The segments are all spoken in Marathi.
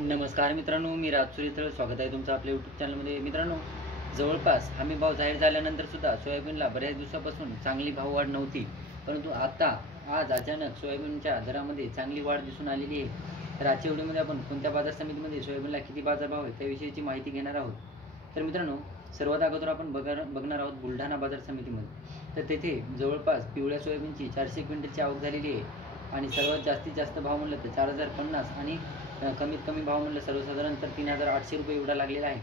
नमस्कार मित्रांनो, मी राज सुरेत्र स्वागत आहे तुमचं आपल्या यूट्यूब चॅनलमध्ये. मित्रांनो, जवळपास हमी भाव जाहीर झाल्यानंतर सुद्धा सोयाबीनला बऱ्याच दिवसापासून चांगली भाववाढ नव्हती, परंतु आज अचानक सोयाबीनच्या दरामध्ये चांगली वाढ दिसून आलेली आहे. तर आजच्या व्हिडिओमध्ये आपण कोणत्या बाजार समितीमध्ये सोयाबीनला किती बाजारभाव आहे त्याविषयीची माहिती घेणार आहोत. तर मित्रांनो, सर्वात अगोदर आपण बघणार आहोत बुलढाणा बाजार समितीमध्ये. तर तेथे जवळपास पिवळ्या सोयाबीनची 400 क्विंटलची आवक झालेली आहे आणि सर्वात जास्तीत जास्त भाव म्हणलं तर 4050 आणि कमीत कमी भाव म्हणलं सर्वसाधारण तर 3800 रुपये एवढा लागलेला आहे.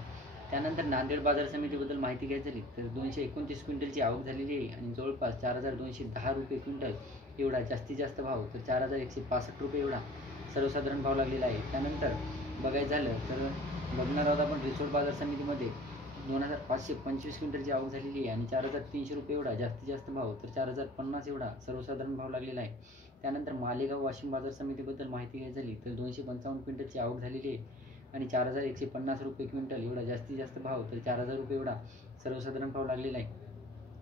त्यानंतर नांदेड बाजार समितीबद्दल माहिती घ्यायची झाली तर 229 क्विंटलची आवक झालेली आहे आणि जवळपास 4210 रुपये क्विंटल एवढा जास्तीत जास्त भाव, तर 4165 रुपये एवढा सर्वसाधारण भाव लागलेला आहे. त्यानंतर बघायचं झालं तर बघणार आहोत आपण रिसोड बाजार समितीमध्ये 2525 क्विंटलची आवक झालेली आहे आणि 4300 रुपये एवढा जास्तीत जास्त भाव, तर 4050 एवढा सर्वसाधारण भाव लागलेला आहे. त्यानंतर मालेगाव वाशिम बाजार समितीबद्दल माहिती घ्यायची झाली तर 255 क्विंटलची आवक झालेली आहे आणि 4150 रुपये क्विंटल एवढा जास्तीत जास्त भाव, तर 4000 रुपये एवढा सर्वसाधारण भाव लागलेला आहे.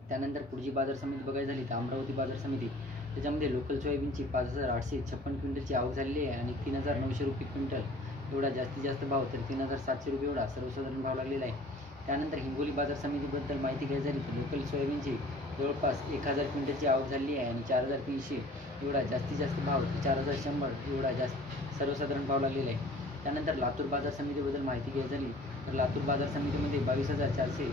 त्यानंतर पुढची बाजार समिती बघायची झाली तर अमरावती बाजार समिती, त्याच्यामध्ये लोकल सोयाबीनची 5856 क्विंटलची आवक झालेली आहे आणि 3900 रुपये क्विंटल एवढा जास्तीत जास्त भाव, तर 3700 रुपये एवढा सर्वसाधारण भाव लागलेला आहे. त्यानंतर हिंगोली बाजार समितीबद्दल माहिती घ्यायची झाली तर लोकल सोयाबीनची जवळपास 1000 क्विंटलची आवक झालेली आहे आणि 4300 एवढा जास्तीत जास्त भाव, 4100 एवढा जास्त सर्वसाधारण भाव लागलेला आहे. त्यानंतर लातूर बाजार समितीबद्दल माहिती घ्यायची झाली तर लातूर बाजार समितीमध्ये 22400